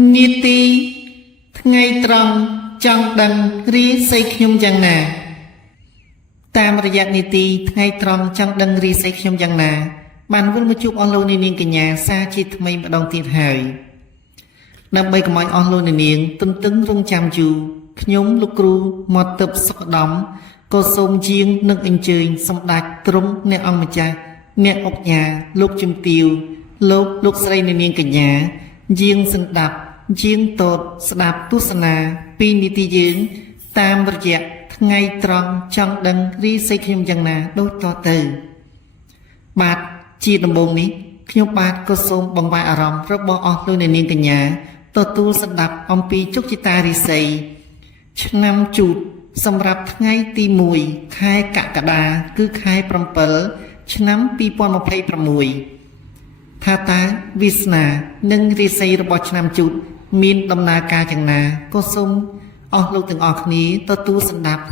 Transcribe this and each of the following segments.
នីតិថ្ងៃត្រង់ចង់ដឹងរីស័យខ្ញុំយ៉ាងណាតាមរយៈនីតិថ្ងៃត្រង់ចង់ដឹងរីស័យខ្ញុំយ៉ាងណាបានវិលមកជួបអស់លោកនាងកញ្ញាសាជាថ្មីម្ដងទៀតហើយដើម្បីកុំឲ្យអស់លោកនាងទន្ទឹងរង់ចាំយូរខ្ញុំលោកគ្រូមកទឹកសុខដំក៏សូមជាងនឹងអញ្ជើញសម្ដេចទ្រង់អ្នកអង្គម្ចាស់អ្នកអុកញ៉ាលោកជំទាវលោកស្រីនាងកញ្ញាយាងសន្តាប់ជាងតតស្ដាប់ទស្សនាពីនីតិយើងតាមរយៈថ្ងៃត្រង់ចង់ដឹងរីស័យខ្ញុំយ៉ាងណាដូចតទៅបាទជាដំបូងនេះខ្ញុំបាទក៏សូមបង្វែរអារម្មណ៍របស់អស់លោកនាងកញ្ញាទទួលស្ដាប់អំពីជោគជតារីស័យឆ្នាំជូតសម្រាប់ថ្ងៃទី1ខែកក្កដាគឺខែ7ឆ្នាំ2026ថាតើវាសនានិងរិស័យរបស់ឆ្នាំជូតមានដំណើរការយ៉ាងណាក៏សូមអស់លោកទាំងអស់គ្នាទទួលស្ដាប់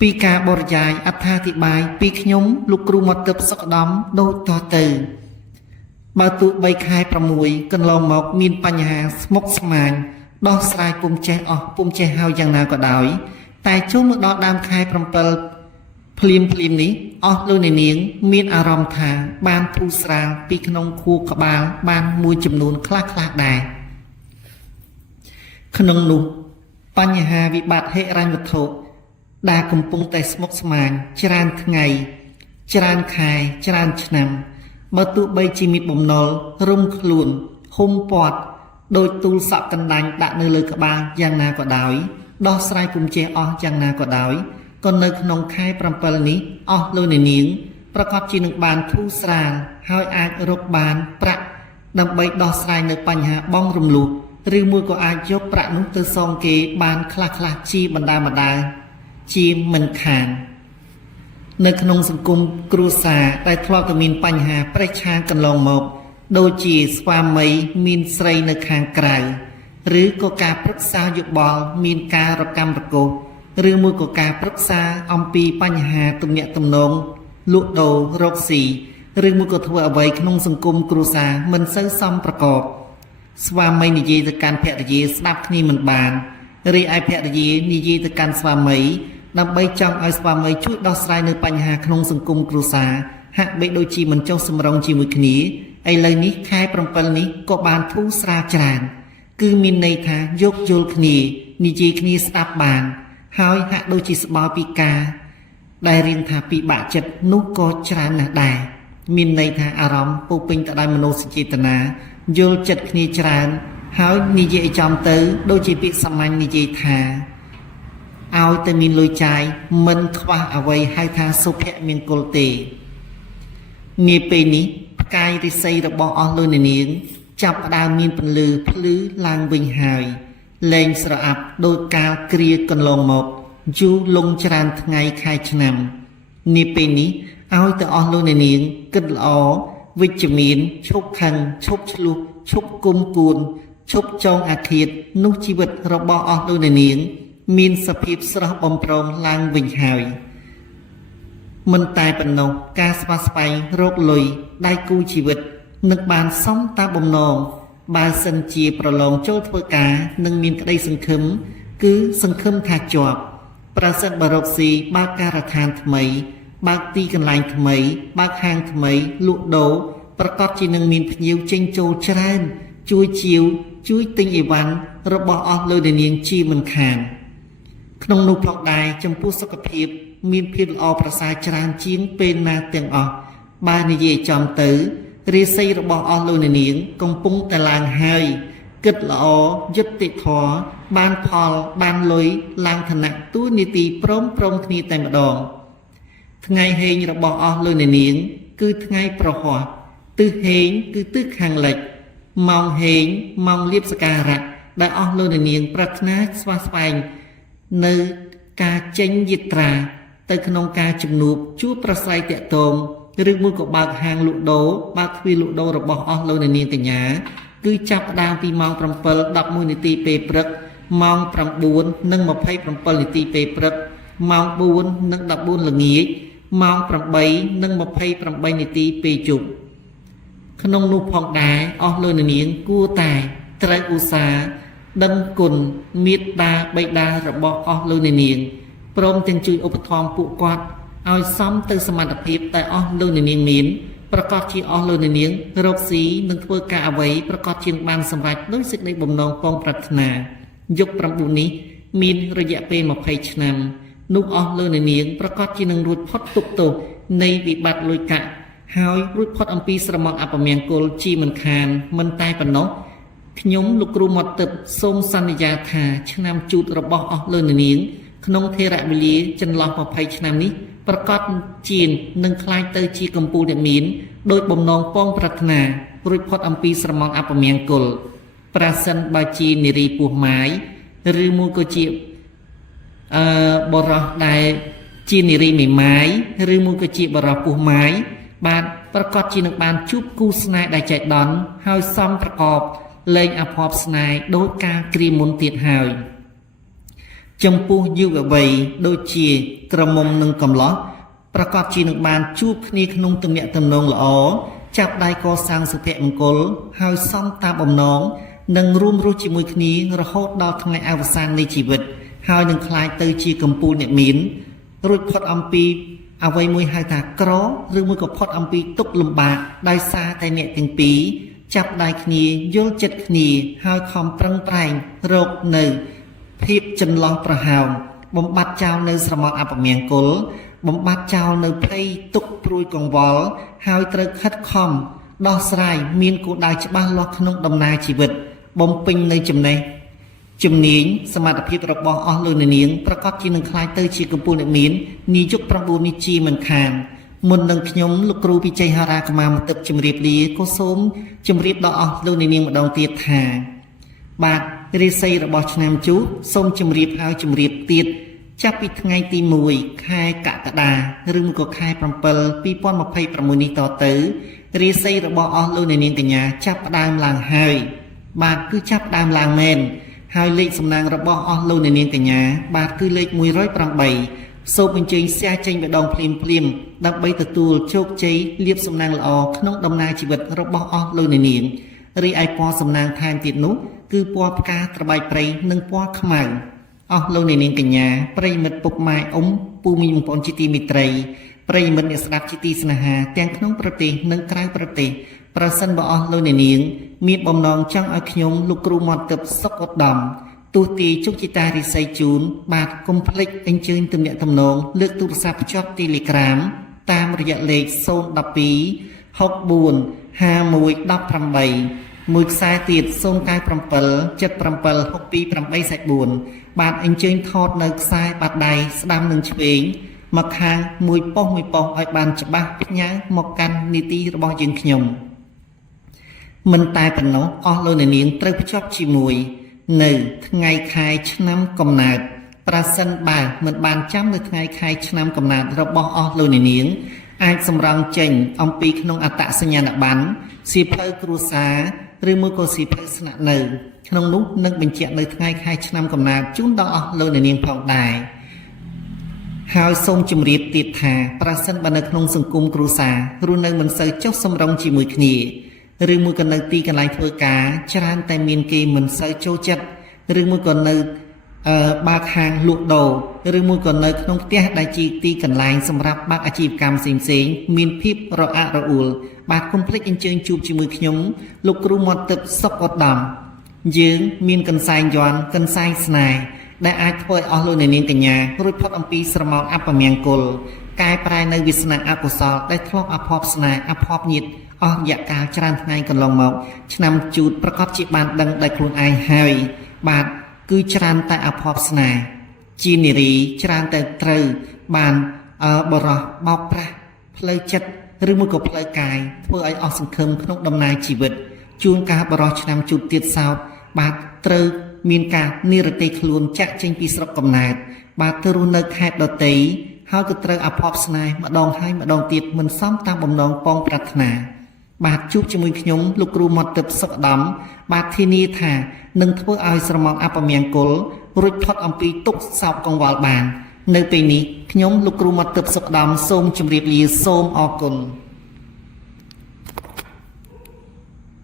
ពីការបរិយាយអត្ថាធិប្បាយពីខ្ញុំលោកគ្រូមកទឹកសុខដំដូចតទៅបើទោះបីខែ6កន្លងមកមានបញ្ហាស្មុគស្មាញដោះស្រាយពុំចេះអស់ពុំចេះហើយយ៉ាងណាក៏ដោយតែចូលមកដល់ដើមខែ7ភ្លាមនេះអស់លោកនាងមានអារម្មណ៍ថាបានធូរស្រាលពីក្នុងខួរក្បាលបានមួយចំនួនខ្លះដែរក្នុងនោះបញ្ហាវិបត្តិហិរញ្ញវត្ថុដែលកំពុងតែស្មុគស្មាញច្រើនថ្ងៃច្រើនខែច្រើនឆ្នាំបើទោះបីជាមានបំណុលរុំខ្លួនហុំព័ទ្ធដោយទូលសក់កណ្ដាញ់ដាក់នៅលើក្បាលយ៉ាងណាក៏ដោយដោះស្រាយពុំចេះអស់យ៉ាងណាក៏ដោយក៏នៅក្នុងខែ7នេះអស់លោកនាងប្រកបជានឹងបានធូរស្រាលហើយអាចរកបានប្រាក់ដើម្បីដោះស្រាយនៅបញ្ហាបងរំលោះឬមួយក៏អាចយកប្រាក់នោះទៅសងគេបានខ្លះជាបណ្ដាជាមិនខាននៅក្នុងសង្គមគ្រួសារដែលធ្លាប់តែមានបញ្ហាប្រេះឆាកន្លងមកដូចជាស្វាមីមានស្រីនៅខាងក្រៅឬក៏ការប្រឹក្សាយោបល់មានការរកម្មរកូសឬមួយក៏ការប្រឹក្សាអំពីបញ្ហាទំនាក់ទំនងលក់ដូររកស៊ីឬមួយក៏ធ្វើអ្វីក្នុងសង្គមគ្រួសារមិនសូវសមប្រកបស្វាមីនិយាយទៅកាន់ភរិយាស្ដាប់គ្នាមិនបានរីឯភរិយានិយាយទៅកាន់ស្វាមីដើម្បីចង់ឲ្យស្វាមីជួយដោះស្រាយនៅបញ្ហាក្នុងសង្គមគ្រួសារហាក់បីដូចជាមិនចុះសម្រុងជាមួយគ្នាឥឡូវនេះខែ7នេះក៏បានធូរស្រាលច្រើនគឺមានន័យថាយោគយល់គ្នានិយាយគ្នាស្ដាប់បានហើយហាក់ដូចជាស្បើពីការដែលរៀនថាពិបាកចិត្តនោះក៏ច្រើនណាស់ដែរមានន័យថាអារម្មណ៍ពោពេញទៅដោយមនោសញ្ចេតនាយល់ចិត្តគ្នាច្រើនហើយនិយាយឲ្យចំទៅដូចជាពាក្យសាមញ្ញនិយាយថាឲ្យតែមានលុយចាយមិនខ្វះអ្វីហៅថាសុភមង្គលទេនាពេលនេះផ្កាយរិស័យរបស់អស់លោកនាងចាប់ផ្ដើមមានពន្លឺភ្លឺឡើងវិញហើយលែងស្រអាប់ដោយកាលគ្រាកន្លងមកយូរលងច្រើនថ្ងៃខែឆ្នាំនាពេលនេះឲ្យតែអស់លោកនាងគិតល្អវិជ្ជមានឈប់ខឹងឈប់ឆ្លោះឈប់គុំគួនឈប់ចងអាឃាតនោះជីវិតរបស់អស់លោកនាងមានសភាពស្រស់បំព្រងឡើងវិញហើយមិនតែប៉ុណ្ណោះការស្វាស្វែងរកលុយដៃគូជីវិតនឹងបានសមតាមបំណងបើសិនជាប្រឡងចូលធ្វើការនឹងមានក្តីសង្ឃឹមគឺសង្ឃឹមថាជាប់ប្រសិនបើរកស៊ីបើកការដ្ឋានថ្មីបើកទីកន្លែងថ្មីបើកហាងថ្មីលក់ដូរប្រកបជានឹងមានភ្ញៀវចេញចូលច្រើនជួយជាវជួយទិញអីវ៉ាន់របស់អស់លោកនាងជាមិនខានក្នុងនោះផងដែរចំពោះសុខភាពមានភាពល្អប្រសើរច្រើនជាងពេលណាទាំងអស់បើនិយាយចំទៅរាសីរបស់អស់លោកនាងកំពុងតែឡើងហើយគិតល្អយុត្តិធម៌បានផលបានលុយឡើងឋានៈទូនីតិព្រមគ្នាតែម្ដងថ្ងៃហេងរបស់អស់លោកនាងគឺថ្ងៃប្រហ័សទិសហេងគឺទិសខាងលិចម៉ោងហេងម៉ោងលៀបសក្ការៈដែលអស់លោកនាងប្រាថ្នាស្វាស្វែងនៅការចេញយាត្រាទៅក្នុងការជំនួបជួបប្រស្រ័យតាក់ទងឬមួយក៏បើកហាងលក់ដូរបើកទ្វារលក់ដូររបស់អស់លោកនាងកញ្ញាគឺចាប់ផ្ដើមពីម៉ោង7:11នាទីពេលព្រឹកម៉ោង9:27នាទីពេលព្រឹកម៉ោង4:14ល្ងាចម៉ោង8:28នាទីពេលជប់ក្នុងនោះផងដែរអស់លោកនាងគួរតែ ត្រូវឧស្សាហ៍ដឹងគុណមេត្តាបិតារបស់អស់លោកអ្នកនាងព្រមទាំងជួយឧបត្ថម្ភពួកគាត់ឲ្យសមទៅសមត្ថភាពដែលអស់លោកអ្នកនាងមានប្រកាសជាអស់លោកអ្នកនាងរកស៊ីនិងធ្វើការអ្វីប្រកាសជាបានសម្រេចដោយសេចក្តីបំណងបងប្រាថ្នាយុគ9នេះមានរយៈពេល20ឆ្នាំនោះអស់លោកអ្នកនាងប្រកាសជានឹងរួចផុតទុក្ខទោសនៃវិបត្តិលុយកាក់ហើយរួចផុតអំពីស្រមោលអពមង្គលជាមិនខានមិនតែប៉ុណ្ណោះខ្ញុំលោកគ្រូមាត់ទឹកសូមសន្យាថាឆ្នាំជូតរបស់អស់លោកអ្នកនាងក្នុងថេរវេលាចន្លោះ20ឆ្នាំនេះប្រកាសជានឹងคล้ายទៅជាកម្ពុជាអ្នកមានដោយបំណងពងប្រាថ្នារួចផុតអំពីស្រមោលអពមង្គលប្រសិនបើជានារីពោះម៉ាយឬមួយក៏ជាបរោះដែលជានារីមេម៉ាយឬមួយក៏ជាបរោះពោះម៉ាយបាទប្រកាសជានឹងបានជួបគូស្នេហ៍ដែលចៃដន្យហើយសំប្រកបលែងអភ័ព្វស្នេហ៍ដោយការគ្រាមុនទៀតហើយចំពោះយុវវ័យដូចជាក្រមុំនិងកំឡោះប្រកាសជានឹងបានជួបគ្នាក្នុងទំនាក់ទំនងល្អចាប់ដៃកសាងសុភមង្គលហើយសំតាមបំណងនឹងរួមរស់ជាមួយគ្នារហូតដល់ថ្ងៃអវសាននៃជីវិតហើយនឹងคล้ายទៅជាកម្ពុជាអ្នកមានរួចផុតអំពីអ្វីមួយហៅថាក្រឬមួយក៏ផុតអំពីទុក្ខលំបាកដោយសារតែអ្នកទាំងពីរចាប់ដៃគ្នាយល់ចិត្តគ្នាហើយខំប្រឹងប្រែងរកនៅភាពចន្លោះប្រហោងបំបត្តិចោលនៅស្រមោលអពមង្គលបំបត្តិចោលនៅភ័យទុក្ខព្រួយកង្វល់ហើយត្រូវខិតខំដោះស្រាយមានគោលដៅច្បាស់លាស់ក្នុងដំណើរជីវិតបំពេញនៅចំណេះជំនាញសមត្ថភាពរបស់អស់លោកអ្នកនាងប្រកាសជានឹងคล้ายទៅជាកម្ពុជាអ្នកមាននាយក9នេះជាមិនខានមុននឹងខ្ញុំលោកគ្រូពិជ័យហារាកម្មាមទឹកជម្រាបលាក៏សូមជម្រាបដល់អស់លោកអ្នកនាងម្ដងទៀតថាបាទរាសីរបស់ឆ្នាំជូតសូមជម្រាបហើយជម្រាបទៀតចាប់ពីថ្ងៃទី1ខែកក្កដាឬមួយក៏ខែ7 2026នេះតទៅរាសីរបស់អស់លោកអ្នកនាងកញ្ញាចាប់ផ្ដើមឡើងហើយបាទគឺចាប់ផ្ដើមឡើងមែនហើយលេខសំណាងរបស់អស់លោកអ្នកនាងកញ្ញាបាទគឺលេខ108សូមអញ្ជើញសែចេញម្ដងភ្លាមដើម្បីទទួលជោគជ័យលាភសំណាងល្អក្នុងដំណើរជីវិតរបស់អស់លោកអ្នកនាងរីឯពណ៌សំណាងថែមទៀតនោះគឺពណ៌ផ្កាត្របែកព្រៃនិងពណ៌ខ្មៅអស់លោកអ្នកនាងកញ្ញាប្រិយមិត្តពុកម៉ែអ៊ំពូមីងបងប្អូនជាទីមេត្រីប្រិយមិត្តអ្នកស្ដាប់ជាទីស្នេហាទាំងក្នុងប្រទេសនិងក្រៅប្រទេសប្រសិនបើអស់លោកអ្នកនាងមានបំណងចង់ឲ្យខ្ញុំលោកគ្រូមាត់ទឹកសុខឧត្តមទូទីជោគជតារិស័យជូនបាទកុំភ្លេចអញ្ជើញទំនាក់ទំនងលើកទូរស័ព្ទភ្ជាប់ Telegram តាមរយៈលេខ012 64 5118មួយខ្សែទៀត097 77 62 844បាទអញ្ជើញថតនៅខ្សែបាតដៃស្ដាំនឹងឆ្វេងមកខាងមួយប៉ុស្តិ៍ឲ្យបានច្បាស់ផ្ញើមកកាន់នីតិរបស់យើងខ្ញុំមិនតែប៉ុណ្ណោះអស់លោកអ្នកនាងត្រូវភ្ជាប់ជាមួយនៅថ្ងៃខែឆ្នាំកំណើតប្រសិនបើមិនបានចាំនៅថ្ងៃខែឆ្នាំកំណើតរបស់អស់លោកអ្នកនាងអាចសម្រង់ចេញអំពីក្នុងអត្តសញ្ញាណប័ណ្ណសៀវភៅគ្រួសារឬមួយក៏សៀវភៅស្នាក់នៅក្នុងនោះនឹងបញ្ជាក់នៅថ្ងៃខែឆ្នាំកំណើតជូនដល់អស់លោកអ្នកនាងផងដែរហើយសូមជម្រាបទៀតថាប្រសិនបើនៅក្នុងសង្គមគ្រួសាររស់នៅមិនសូវចុះសម្រុងជាមួយគ្នាឬមួយក៏នៅទីកន្លែងធ្វើការច្រើនតែមានគេមិនសូវចូលចិត្តឬមួយក៏នៅបើកហាងលក់ដូរឬមួយក៏នៅក្នុងផ្ទះដែលជាទីកន្លែងសម្រាប់បើកអាជីវកម្មផ្សេងៗមានភាពរអាក់រអួលបាទកុំភ្លេចអញ្ជើញជួបជាមួយខ្ញុំលោកគ្រូមាត់ទឹកសុខឧត្តមយើងមានកន្សែងយន្តកន្សែងស្នេហ៍ដែលអាចធ្វើឲ្យអស់លោកអ្នកនាងកញ្ញារួចផុតអំពីស្រមោលអពមង្គលកែប្រែនៅវាសនាអកុសលដែលធ្លាប់អភ័ព្វស្នេហ៍អភ័ព្វញាតិអស់រយៈកាលច្រើនថ្ងៃកន្លងមកឆ្នាំជូតប្រកាសជាបានដឹងដោយខ្លួនឯងហើយបាទគឺច្រើនតែអភ័ព្វស្នេហ៍ជានារីច្រើនតែត្រូវបានបរោះបោកប្រាស់ផ្លូវចិត្តឬមួយក៏ផ្លូវកាយធ្វើឲ្យអស់សង្ឃឹមក្នុងដំណើរជីវិតជួនកាលបរោះឆ្នាំជូតទៀតសោតបាទត្រូវមានការនិរទេសខ្លួនចាក់ចេញពីស្រុកកំណើតបាទទៅរស់នៅខេត្តដទៃហើយក៏ត្រូវអភ័ព្វស្នេហ៍ម្ដងហើយម្ដងទៀតមិនសមតាមបំណងពងប្រាថ្នាបាទជួបជាមួយខ្ញុំលោកគ្រូមាត់ទឹកសុខឧត្តមបាទធានាថានឹងធ្វើឲ្យស្រមោលអពមង្គលរួចផុតអំពីទុក្ខសោកកង្វល់បាននៅពេលនេះខ្ញុំលោកគ្រូមាត់ទឹកសុខឧត្តមសូមជម្រាបលាសូមអរគុណ